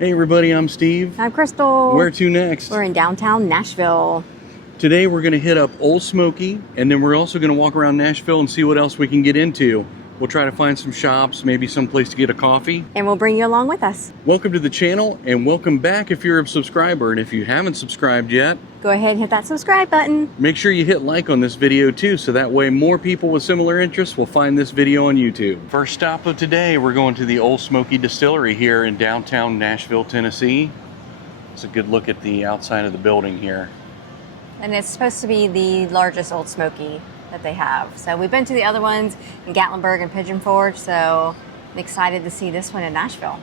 Hey everybody, I'm Steve. I'm Crystal. Where to next? We're in downtown Nashville. Today we're going to hit up Ole Smoky, and then we're also going to walk around Nashville and see what else we can get into. We'll try to find some shops, maybe some place to get a coffee. And we'll bring you along with us. Welcome to the channel, and welcome back if you're a subscriber. And if you haven't subscribed yet, go ahead and hit that subscribe button. Make sure you hit like on this video too, so that way more people with similar interests will find this video on YouTube. First stop of today, we're going to the Ole Smoky Distillery here in downtown Nashville, Tennessee. It's a good look at the outside of the building here. And it's supposed to be the largest Old Smoky that they have. So we've been to the other ones in Gatlinburg and Pigeon Forge, so I'm excited to see this one in Nashville.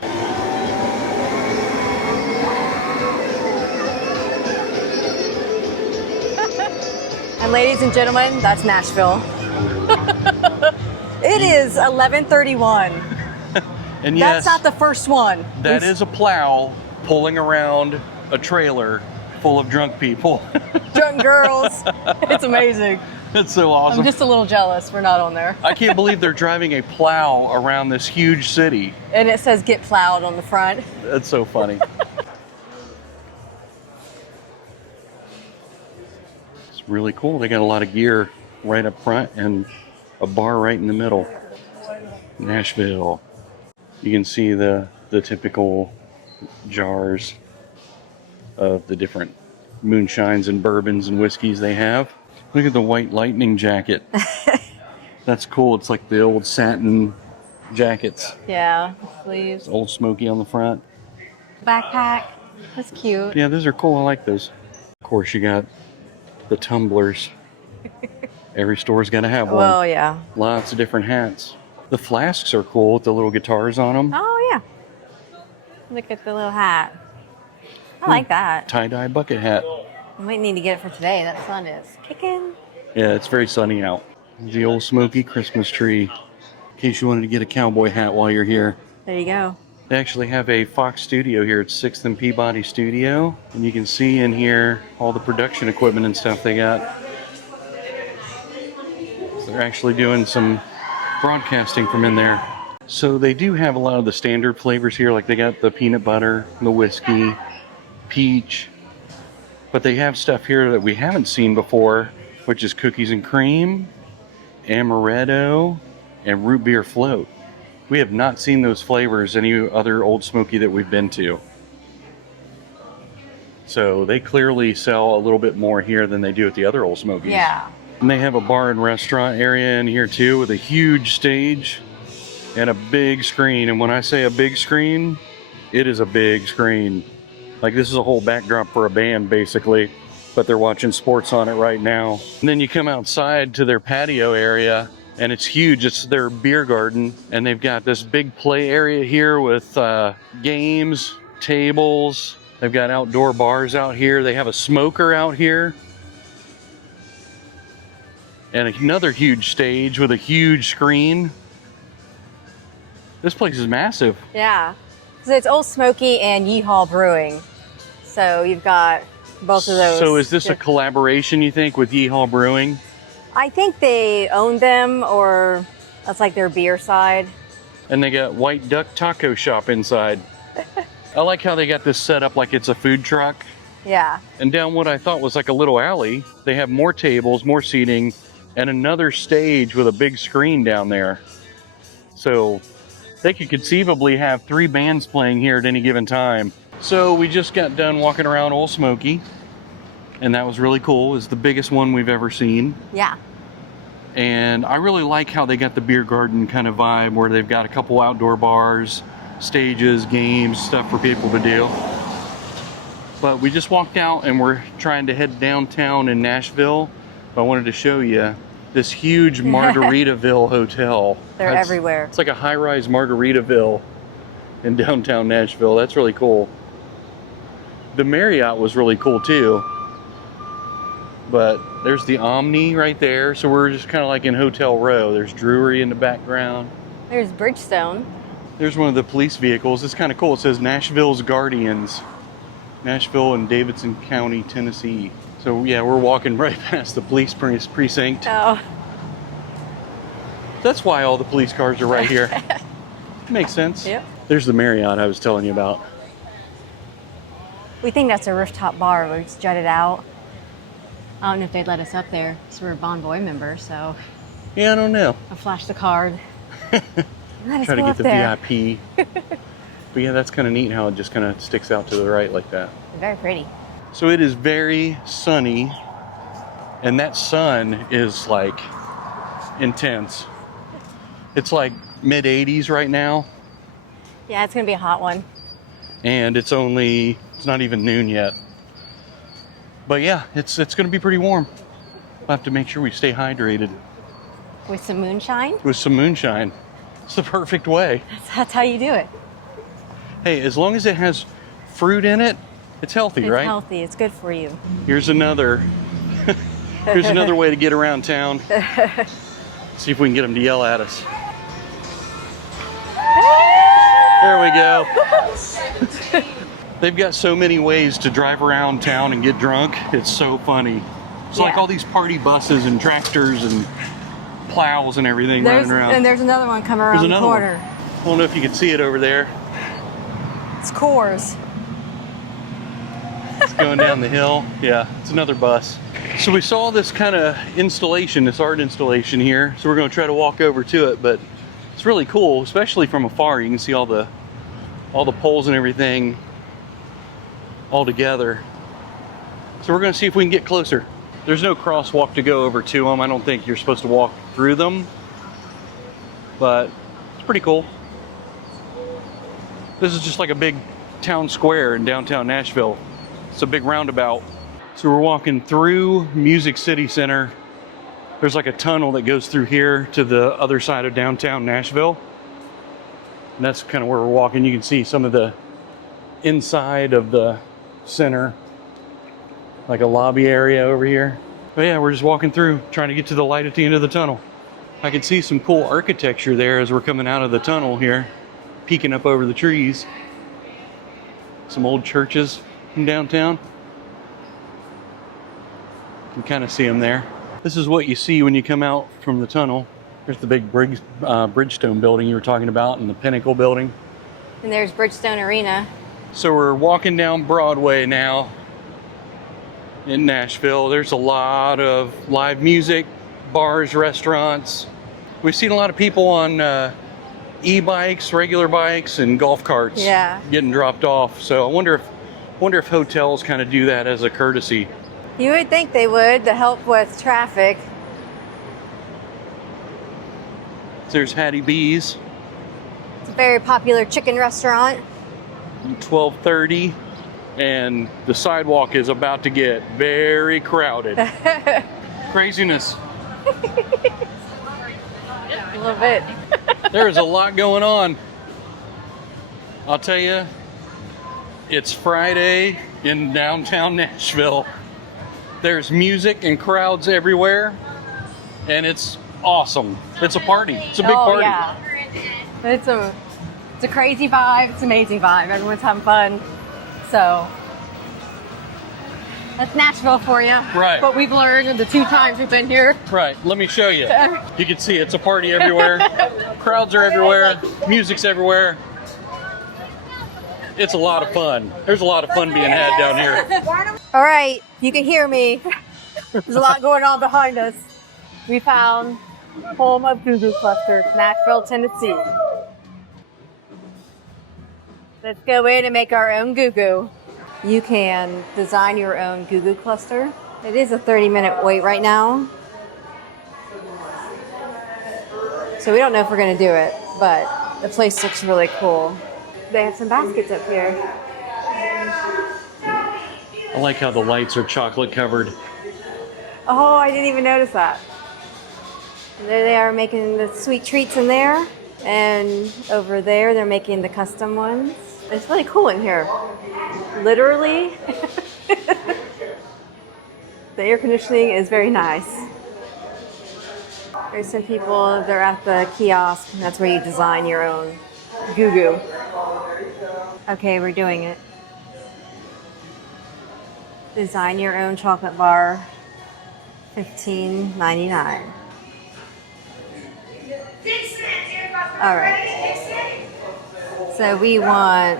And ladies and gentlemen, that's Nashville. It is 11:31. And yes, that's not the first one. That is a plow pulling around a trailer full of drunk people. Drunk girls. It's amazing. It's so awesome. I'm just a little jealous we're not on there. I can't believe they're driving a plow around this huge city. And it says "Get Plowed" on the front. That's so funny. It's really cool. They got a lot of gear right up front and a bar right in the middle. Nashville. You can see the typical jars of the different moonshines and bourbons and whiskeys they have. Look at the white lightning jacket. That's cool. It's like the old satin jackets. Yeah, sleeves. It's Ole Smoky on the front. Backpack. That's cute. Yeah, those are cool. I like those. Of course, you got the tumblers. Every store's got to have one. Well, yeah. Lots of different hats. The flasks are cool with the little guitars on them. Oh, yeah. Look at the little hat. I like that. Tie-dye bucket hat. We might need to get it for today. That sun is kicking. Yeah, it's very sunny out. The Ole Smoky Christmas tree. In case you wanted to get a cowboy hat while you're here. There you go. They actually have a Fox studio here. It's 6th and Peabody Studio. And you can see in here all the production equipment and stuff they got. So they're actually doing some broadcasting from in there. So they do have a lot of the standard flavors here. Like they got the peanut butter, the whiskey, peach. But they have stuff here that we haven't seen before, which is cookies and cream, amaretto, and root beer float. We have not seen those flavors any other Old Smoky that we've been to. So they clearly sell a little bit more here than they do at the other Old Smokies. Yeah. And they have a bar and restaurant area in here too with a huge stage and a big screen. And when I say a big screen, it is a big screen. Like this is a whole backdrop for a band basically, but they're watching sports on it right now. And then you come outside to their patio area and it's huge. It's their beer garden and they've got this big play area here with games, tables. They've got outdoor bars out here. They have a smoker out here. And another huge stage with a huge screen. This place is massive. Yeah. So it's Old Smoky and Yeehaw Brewing. So you've got both of those. So is this a collaboration, you think, with Yeehaw Brewing? I think they own them, or that's like their beer side. And they got White Duck Taco Shop inside. I like how they got this set up like it's a food truck. Yeah. And down what I thought was like a little alley, they have more tables, more seating, and another stage with a big screen down there. So they could conceivably have 3 bands playing here at any given time. So we just got done walking around Ole Smoky, and that was really cool. It's the biggest one we've ever seen. Yeah. And I really like how they got the beer garden kind of vibe where they've got a couple outdoor bars, stages, games, stuff for people to do. But we just walked out and we're trying to head downtown in Nashville. But I wanted to show you this huge Margaritaville hotel. They're everywhere. It's like a high-rise Margaritaville in downtown Nashville. That's really cool. The Marriott was really cool too. But there's the Omni right there. So we're just kind of like in Hotel Row. There's Drury in the background. There's Bridgestone. There's one of the police vehicles. It's kind of cool. It says Nashville's Guardians. Nashville and Davidson County, Tennessee. So yeah, we're walking right past the police precinct. Oh. That's why all the police cars are right here. Makes sense. Yep. There's the Marriott I was telling you about. We think that's a rooftop bar. We just jutted out. I don't know if they'd let us up there because we're a Bon Voy member, so. Yeah, I don't know. I'll flash the card. Let us Try to go get up the there. VIP. But yeah, that's kind of neat how it just kind of sticks out to the right like that. Very pretty. So it is very sunny, and that sun is like intense. It's like mid 80s right now. Yeah, it's gonna be a hot one. And it's not even noon yet. But yeah, it's gonna be pretty warm. We'll have to make sure we stay hydrated. With some moonshine? With some moonshine. It's the perfect way. That's how you do it. Hey, as long as it has fruit in it, it's healthy, right? It's healthy, it's good for you. Here's another way to get around town. See if we can get them to yell at us. There we go. They've got so many ways to drive around town and get drunk. It's so funny. It's like all these party buses and tractors and plows and everything running around. And there's another one coming around the corner. I don't know if you can see it over there. It's Coors. It's going down the hill. Yeah, it's another bus. So we saw this kind of installation, this art installation here. So we're going to try to walk over to it, but it's really cool, especially from afar. You can see all the poles and everything all together. So we're going to see if we can get closer. There's no crosswalk to go over to them. I don't think you're supposed to walk through them, but it's pretty cool. This is just like a big town square in downtown Nashville. It's a big roundabout. So we're walking through Music City Center. There's like a tunnel that goes through here to the other side of downtown Nashville. And that's kind of where we're walking. You can see some of the inside of the center, like a lobby area over here. But yeah, we're just walking through, trying to get to the light at the end of the tunnel. I can see some cool architecture there as we're coming out of the tunnel here, peeking up over the trees. Some old churches from downtown. You can kind of see them there. This is what you see when you come out from the tunnel. There's the big Bridgestone building you were talking about, and the Pinnacle building. And there's Bridgestone Arena. So we're walking down Broadway now in Nashville. There's a lot of live music, bars, restaurants. We've seen a lot of people on e-bikes, regular bikes, and golf carts getting dropped off. So I wonder if hotels kind of do that as a courtesy. You would think they would to help with traffic. There's Hattie B's. It's a very popular chicken restaurant. 12:30, and the sidewalk is about to get very crowded. Craziness. A little bit. There is a lot going on. I'll tell you, it's Friday in downtown Nashville. There's music and crowds everywhere, and it's awesome. It's a party. It's a big party. Yeah. It's a crazy vibe. It's an amazing vibe. Everyone's having fun. So that's Nashville for you. Right. What we've learned in the 2 times we've been here. Right. Let me show you. You can see it's a party everywhere. Crowds are everywhere. Music's everywhere. It's a lot of fun. There's a lot of fun being had down here. All right, you can hear me. There's a lot going on behind us. We found home of Goo Goo Clusters, Nashville, Tennessee. Let's go in and make our own Goo Goo. You can design your own Goo Goo cluster. It is a 30-minute wait right now. So we don't know if we're gonna do it, but the place looks really cool. They have some baskets up here. I like how the lights are chocolate covered. Oh, I didn't even notice that. And there they are making the sweet treats in there. And over there, they're making the custom ones. It's really cool in here. Literally, the air conditioning is very nice. There's some people, they're at the kiosk, and that's where you design your own Goo Goo. Okay, we're doing it. Design your own chocolate bar, $15.99. All right. So we want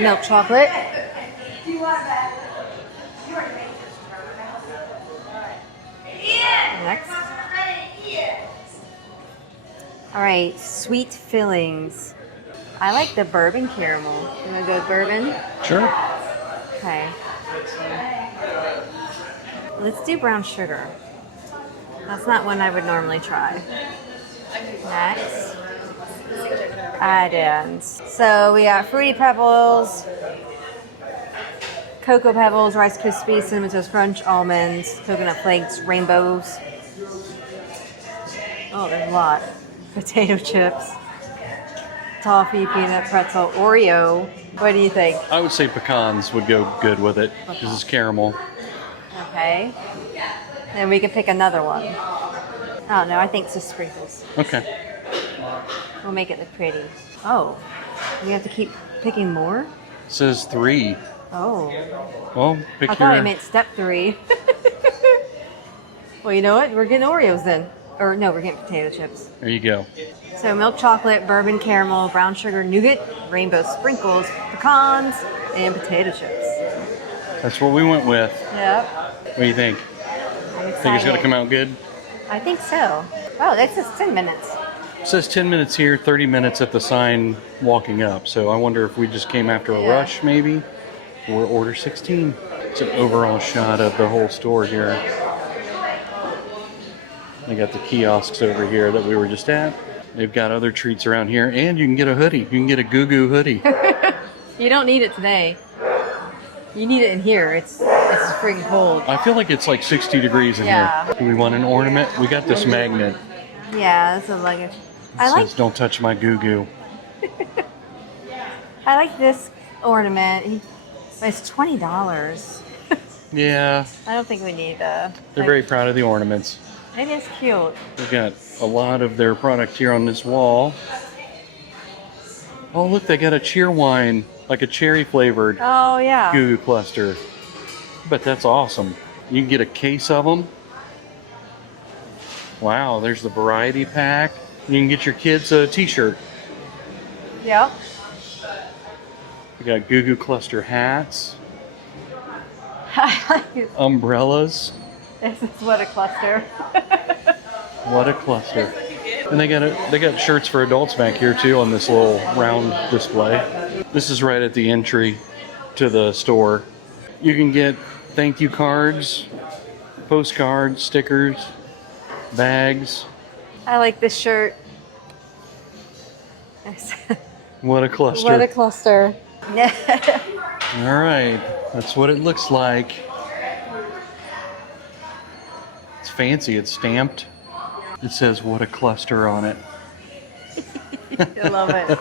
milk chocolate. Next. All right, sweet fillings. I like the bourbon caramel. You want to go with bourbon? Sure. Okay. Let's do brown sugar. That's not one I would normally try. Next. Add-ins. So we got Fruity Pebbles, Cocoa Pebbles, Rice Krispies, Cinnamon Toast Crunch, Almonds, Coconut Flakes, Rainbows. Oh, there's a lot. Potato chips, toffee, peanut, pretzel, Oreo. What do you think? I would say pecans would go good with it. This is caramel. Okay. Then we can pick another one. Oh, no, I think it's just sprinkles. Okay. We'll make it look pretty. Oh, we have to keep picking more? It says 3. Oh. Well, pick I thought I meant step 3. Well, you know what? We're getting Oreos then. Or no, we're getting potato chips. There you go. So milk chocolate, bourbon caramel, brown sugar, nougat, rainbow sprinkles, pecans, and potato chips. That's what we went with. Yep. What do you think? I'm excited. Think it's going to come out good? I think so. Oh, that says 10 minutes. It says 10 minutes here, 30 minutes at the sign walking up. So I wonder if we just came after a rush maybe, or order 16. It's an overall shot of the whole store here. They got the kiosks over here that we were just at. They've got other treats around here, and you can get a hoodie. You can get a Goo Goo hoodie. You don't need it today. You need it in here. It's freaking cold. I feel like it's like 60 degrees in here. Do we want an ornament? We got this magnet. Yeah, this is like a... It says, don't touch my Goo Goo. I like this ornament. But it's $20. Yeah. I don't think we need They're very proud of the ornaments. It is cute. They've got a lot of their product here on this wall. Oh, look, they got a cheer wine, like a cherry flavored Oh, yeah. Goo Goo cluster. But that's awesome. You can get a case of them. Wow, there's the variety pack. You can get your kids a t-shirt. Yep. We got Goo Goo cluster hats, This umbrellas. is what a cluster. What a cluster. And they got shirts for adults back here too on this little round display. This is right at the entry to the store. You can get thank you cards, postcards, stickers, bags. I like this shirt. What a cluster. What a cluster. All right, that's what it looks like. It's fancy, it's stamped. It says what a cluster on it. I love it.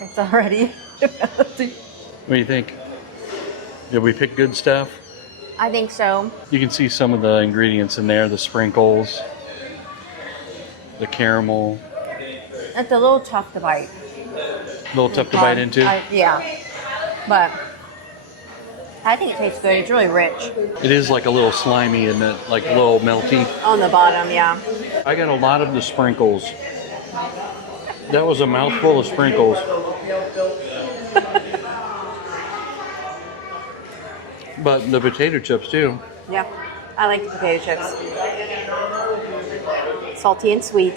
It's already. What do you think? Did we pick good stuff? I think so. You can see some of the ingredients in there, the sprinkles, the caramel. It's a little tough to bite. A little tough to bite into. Yeah. But I think it tastes good. It's really rich. It is like a little slimy, isn't it? Like a little melty. On the bottom, yeah. I got a lot of the sprinkles. That was a mouthful of sprinkles. But the potato chips too. Yeah. I like the potato chips. Salty and sweet.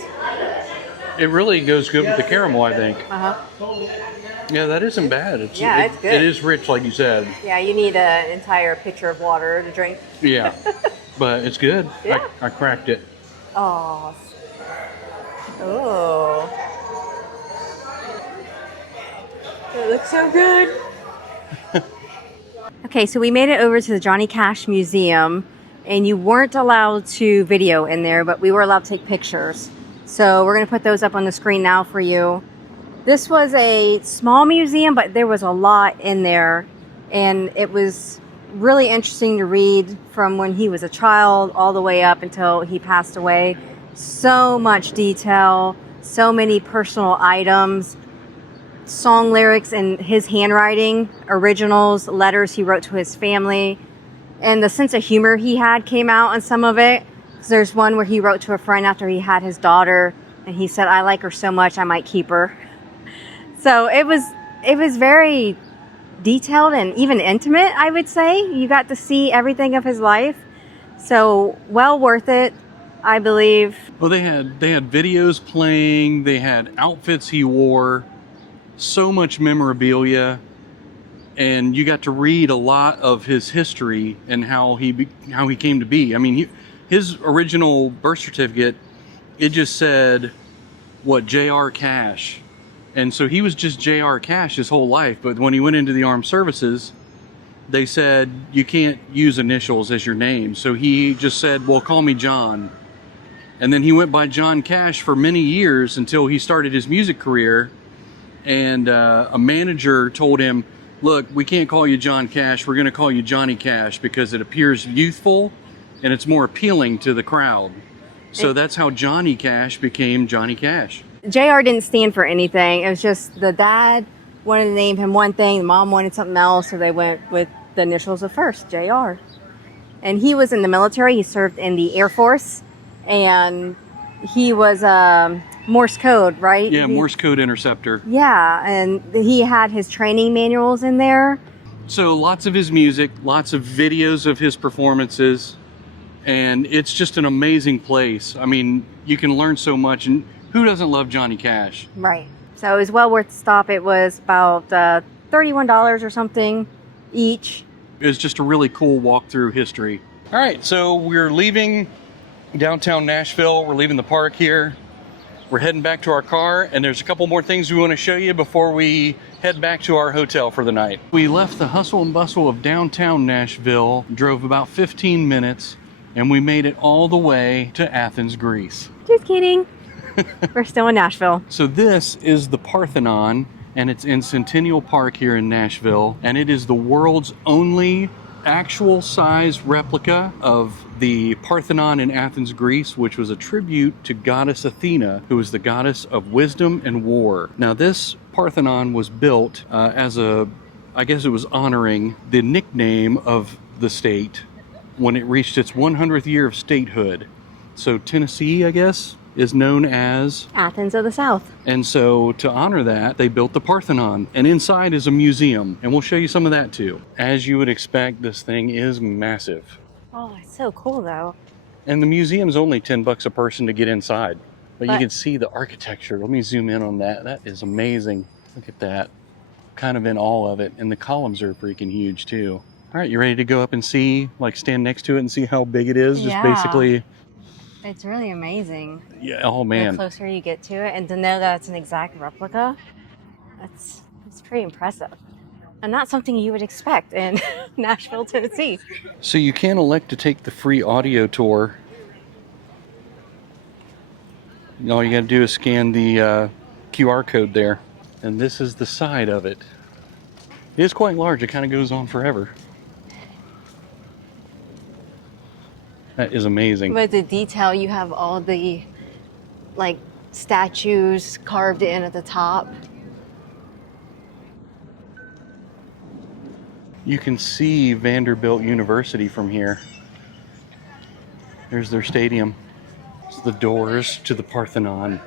It really goes good with the caramel, I think. Uh-huh. Yeah, that isn't bad. It's good. It is rich, like you said. Yeah, you need an entire pitcher of water to drink. Yeah, but it's good. Yeah. I cracked it. Oh. Oh. It looks so good. Okay, so we made it over to the Johnny Cash Museum, and you weren't allowed to video in there, but we were allowed to take pictures. So we're going to put those up on the screen now for you. This was a small museum, but there was a lot in there, and it was really interesting to read from when he was a child all the way up until he passed away. So much detail, so many personal items, song lyrics in his handwriting, originals, letters he wrote to his family, and the sense of humor he had came out in some of it. So there's one where he wrote to a friend after he had his daughter, and he said, "I like her so much I might keep her." So it was very detailed and even intimate, I would say. You got to see everything of his life. So well worth it, I believe. Well, they had videos playing, they had outfits he wore, so much memorabilia, and you got to read a lot of his history and how he came to be. I mean, his original birth certificate, it just said what, J.R. Cash. And so he was just J.R. Cash his whole life, but when he went into the armed services, they said you can't use initials as your name. So he just said, well, call me John. And then he went by John Cash for many years until he started his music career. And a manager told him, look, we can't call you John Cash. We're going to call you Johnny Cash because it appears youthful and it's more appealing to the crowd. So that's how Johnny Cash became Johnny Cash. JR didn't stand for anything. It was just the dad wanted to name him one thing, the mom wanted something else, so they went with the initials of first, JR. And he was in the military. He served in the Air Force, and he was Morse code, right? Yeah, Morse code interceptor. Yeah, and he had his training manuals in there. So lots of his music, lots of videos of his performances, and it's just an amazing place. I mean, you can learn so much, and who doesn't love Johnny Cash? Right. So it was well worth the stop. It was about $31 or something each. It was just a really cool walk through history. All right, so we're leaving downtown Nashville. We're leaving the park here. We're heading back to our car, and there's a couple more things we want to show you before we head back to our hotel for the night. We left the hustle and bustle of downtown Nashville, drove about 15 minutes, and we made it all the way to Athens, Greece. Just kidding. We're still in Nashville. So this is the Parthenon, and it's in Centennial Park here in Nashville, and it is the world's only actual size replica of the Parthenon in Athens, Greece, which was a tribute to goddess Athena, who was the goddess of wisdom and war. Now this Parthenon was built I guess it was honoring the nickname of the state when it reached its 100th year of statehood. So Tennessee, I guess, is known as Athens of the South. And so to honor that, they built the Parthenon, and inside is a museum, and we'll show you some of that too. As you would expect, this thing is massive. Oh, it's so cool though. And the museum's only $10 a person to get inside, but you can see the architecture. Let me zoom in on that. That is amazing. Look at that. Kind of in awe of it, and the columns are freaking huge too. All right, you ready to go up and see, like stand next to it and see how big it is? Yeah. Just basically. It's really amazing. Yeah, oh man. The closer you get to it, and to know that it's an exact replica, it's pretty impressive. And not something you would expect in Nashville, Tennessee. So you can elect to take the free audio tour. All you got to do is scan the QR code there. And this is the side of it. It is quite large. It kind of goes on forever. That is amazing. With the detail, you have all the like statues carved in at the top. You can see Vanderbilt University from here. There's their stadium. It's the doors to the Parthenon.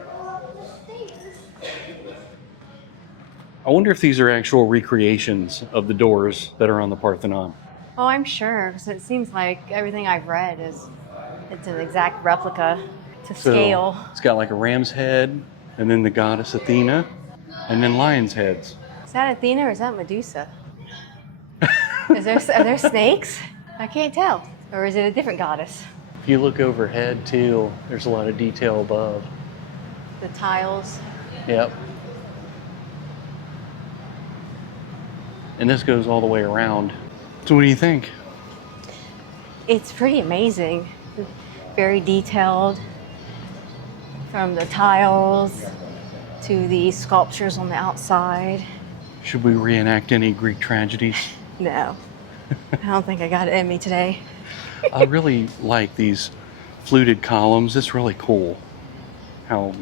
I wonder if these are actual recreations of the doors that are on the Parthenon. Oh, I'm sure, because it seems like everything I've read it's an exact replica to scale. It's got like a ram's head, and then the goddess Athena, and then lion's heads. Is that Athena or is that Medusa? Are there snakes? I can't tell. Or is it a different goddess? If you look overhead too, there's a lot of detail above. The tiles. Yep. And this goes all the way around. So what do you think? It's pretty amazing. Very detailed. From the tiles to the sculptures on the outside. Should we reenact any Greek tragedies? No. I don't think I got it in me today. I really like these fluted columns. It's really cool how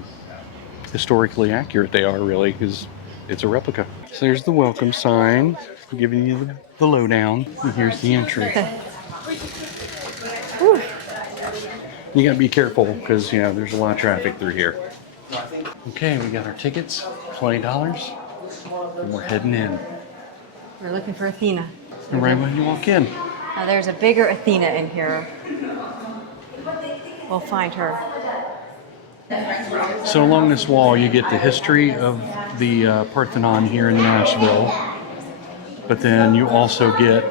historically accurate they are, really, because it's a replica. So there's the welcome sign, giving you the lowdown, and here's the entry. You gotta be careful, because there's a lot of traffic through here. Okay, we got our tickets, $20, and we're heading in. We're looking for Athena. And right when you walk in. Now there's a bigger Athena in here. We'll find her. So along this wall, you get the history of the Parthenon here in Nashville. But then you also get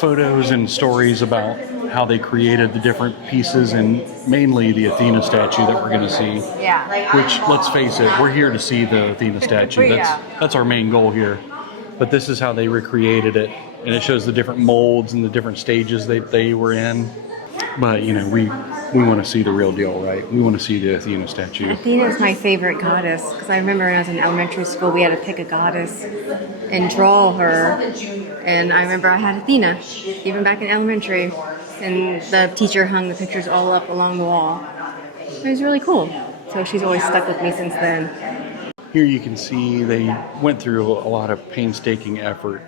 photos and stories about how they created the different pieces, and mainly the Athena statue that we're going to see. Yeah. Which, let's face it, we're here to see the Athena statue. Yeah. That's our main goal here. But this is how they recreated it, and it shows the different molds and the different stages they were in. But you know, we want to see the real deal, right? We want to see the Athena statue. Athena is my favorite goddess because I remember when I was in elementary school, we had to pick a goddess and draw her. And I remember I had Athena, even back in elementary. And the teacher hung the pictures all up along the wall. It was really cool. So she's always stuck with me since then. Here you can see they went through a lot of painstaking effort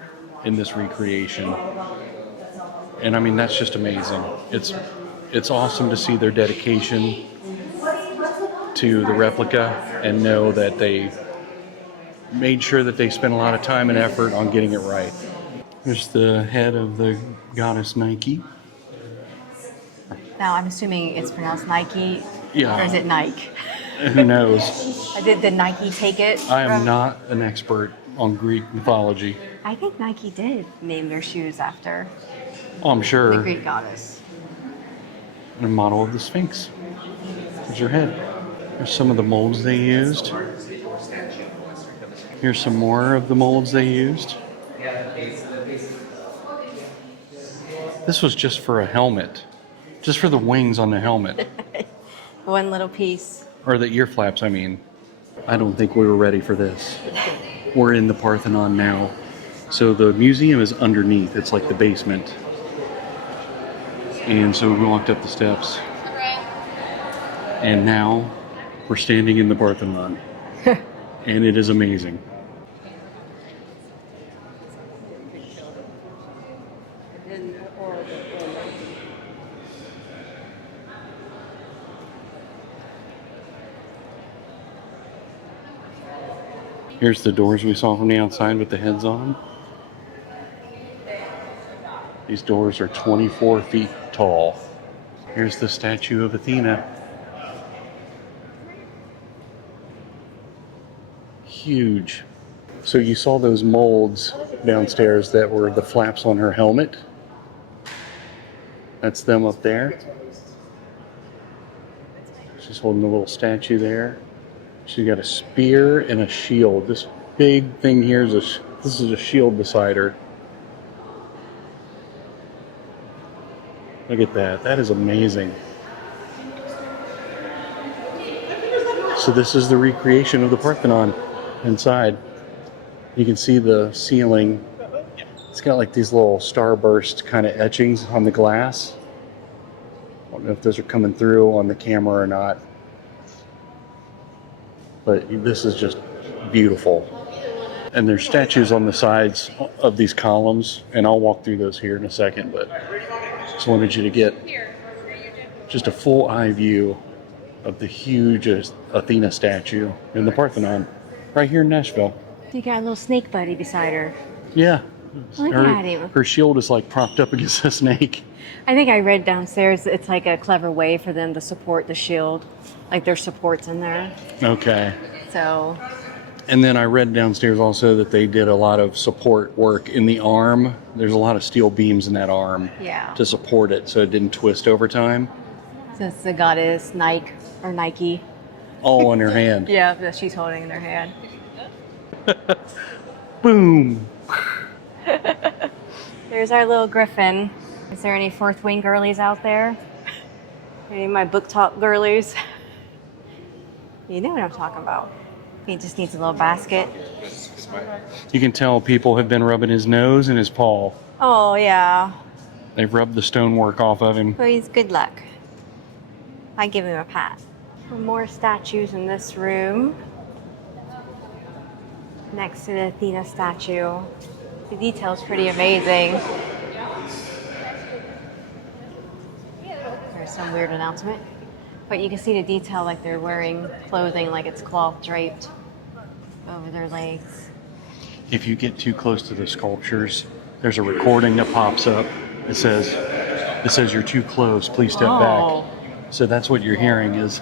in this recreation. And I mean, that's just amazing. It's awesome to see their dedication to the replica and know that they made sure that they spent a lot of time and effort on getting it right. There's the head of the goddess Nike. Now, I'm assuming it's pronounced Nike, Yeah. or is it Nike? Who knows? Did Nike take it? I am not an expert on Greek mythology. I think Nike did name their shoes after Oh, I'm the sure. Greek goddess. And a model of the Sphinx. There's your head. Here's some of the molds they used. Here's some more of the molds they used. This was just for a helmet. Just for the wings on the helmet. One little piece. Or the ear flaps, I mean. I don't think we were ready for this. We're in the Parthenon now. So the museum is underneath. It's like the basement. And so we walked up the steps. And now we're standing in the Parthenon. And it is amazing. Here's the doors we saw from the outside with the heads on. These doors are 24 feet tall. Here's the statue of Athena. Huge. So you saw those molds downstairs that were the flaps on her helmet. That's them up there. She's holding a little statue there. She's got a spear and a shield. This big thing here is this is a shield beside her. Look at that. That is amazing. So this is the recreation of the Parthenon inside. You can see the ceiling. It's got like these little starburst kind of etchings on the glass. I don't know if those are coming through on the camera or not. But this is just beautiful. And there's statues on the sides of these columns, and I'll walk through those here in a second, but just wanted you to get just a full eye view of the huge Athena statue in the Parthenon, right here in Nashville. You got a little snake buddy beside her. Yeah. Look at him. Her shield is like propped up against a snake. I think I read downstairs it's like a clever way for them to support the shield. Like there's supports in there. Okay. So. And then I read downstairs also that they did a lot of support work in the arm. There's a lot of steel beams in that arm to support it so it didn't twist over time. So it's the goddess Nike or Nike. Oh, in her hand. Yeah, that she's holding in her hand. Boom. There's our little griffin. Is there any fourth wing girlies out there? Any of my book talk girlies? You know what I'm talking about. He just needs a little basket. You can tell people have been rubbing his nose and his paw. Oh, yeah. They've rubbed the stonework off of him. Well, he's good luck. I give him a pat. More statues in this room. Next to the Athena statue. The detail's pretty amazing. There's some weird announcement. But you can see the detail, like they're wearing clothing like it's cloth draped over their legs. if you get too close to the sculptures, there's a recording that pops up. It says you're too close, please step back. So that's what you're hearing is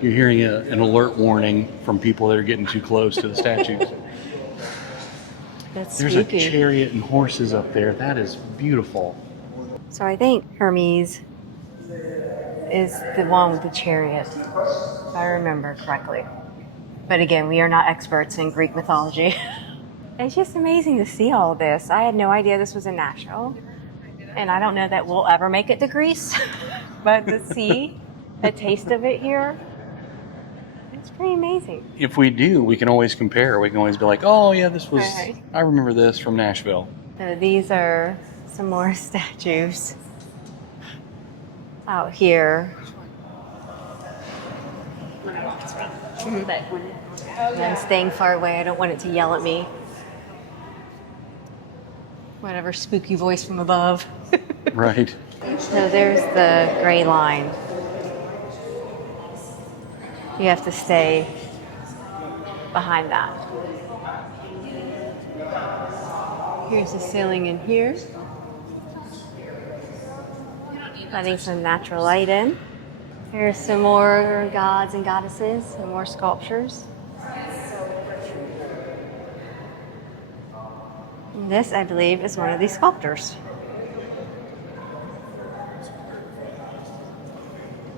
you're hearing an alert warning from people that are getting too close to the statues. That's There's spooky. a chariot and horses up there. That is beautiful. So I think Hermes is the one with the chariot, if I remember correctly. But again, we are not experts in Greek mythology. It's just amazing to see all this. I had no idea this was in Nashville. And I don't know that we'll ever make it to Greece. But to see a taste of it here, it's pretty amazing. If we do, we can always compare. We can always be like, oh yeah, this was, Right. I remember this from Nashville. So these are some more statues out here. I'm staying far away. I don't want it to yell at me. Whatever spooky voice from above. Right. So there's the gray line. You have to stay behind that. Here's the ceiling in here. Letting some natural light in. Here's some more gods and goddesses, some more sculptures. And this, I believe, is one of these sculptors.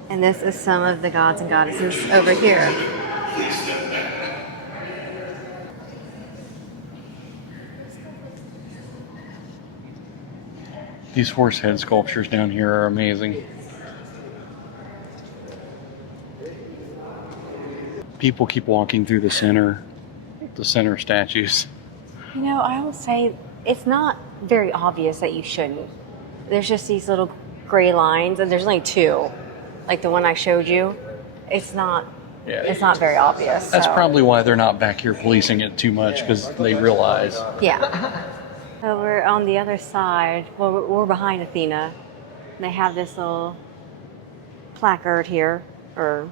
And this is some of the gods and goddesses over here. These horse head sculptures down here are amazing. People keep walking through the center statues. You know, I will say it's not very obvious that you shouldn't. There's just these little gray lines, and there's only two. Like the one I showed you, it's not very obvious. That's so. probably why they're not back here policing it too much, because they realize. Yeah. So we're on the other side. Well, we're behind Athena. They have this little placard here, or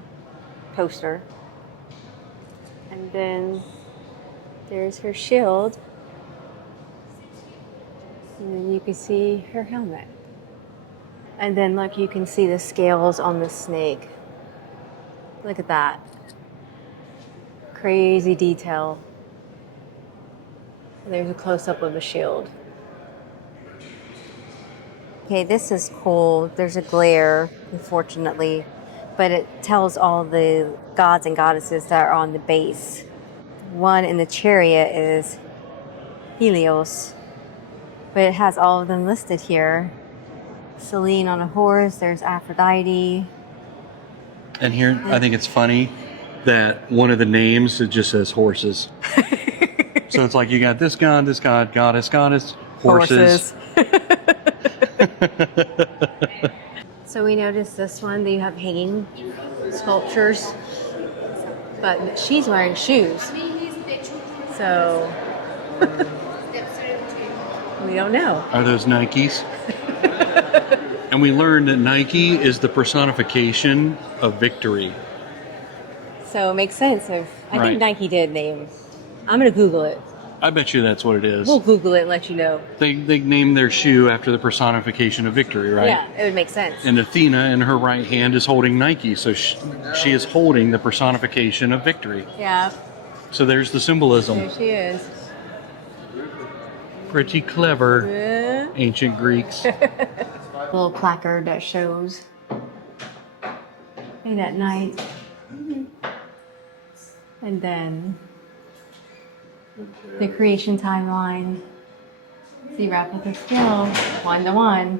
poster. And then there's her shield. And then you can see her helmet. And then look, you can see the scales on the snake. Look at that. Crazy detail. There's a close-up of the shield. Okay, this is cool. There's a glare, unfortunately, but it tells all the gods and goddesses that are on the base. One in the chariot is Helios, but it has all of them listed here. Selene on a horse, there's Aphrodite. And here, I think it's funny that one of the names, it just says horses. So it's like you got this god, goddess, horses. So we noticed this one, they have hanging sculptures, but she's wearing shoes. So we don't know. Are those Nikes? And we learned that Nike is the personification of victory. So it makes sense. I Right. think Nike did name. I'm going to Google it. I bet you that's what it is. We'll Google it and let you know. They named their shoe after the personification of victory, right? Yeah, it would make sense. And Athena in her right hand is holding Nike, so she is holding the personification of victory. Yeah, So there's the symbolism. there she is. Pretty clever, Yeah. ancient Greeks. Little placard that shows late at night. And then the creation timeline. See replica scale, 1:1.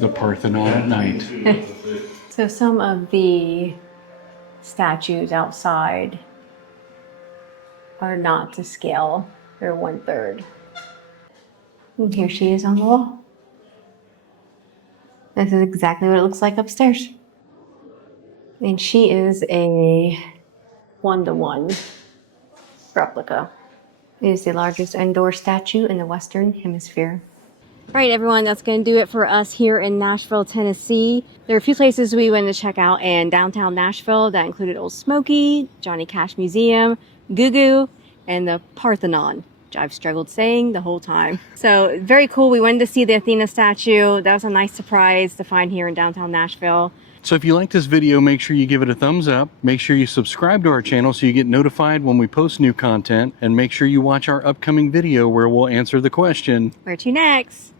The Parthenon at night. So some of the statues outside are not to scale. They're 1/3. And here she is on the wall. This is exactly what it looks like upstairs. And she is a 1:1 replica. It is the largest indoor statue in the Western Hemisphere. All right, everyone, that's going to do it for us here in Nashville, Tennessee. There are a few places we went to check out in downtown Nashville that included Ole Smoky, Johnny Cash Museum, Goo Goo, and the Parthenon, which I've struggled saying the whole time. So very cool. We went to see the Athena statue. That was a nice surprise to find here in downtown Nashville. So if you like this video, make sure you give it a thumbs up. Make sure you subscribe to our channel so you get notified when we post new content. And make sure you watch our upcoming video where we'll answer the question, Where to next?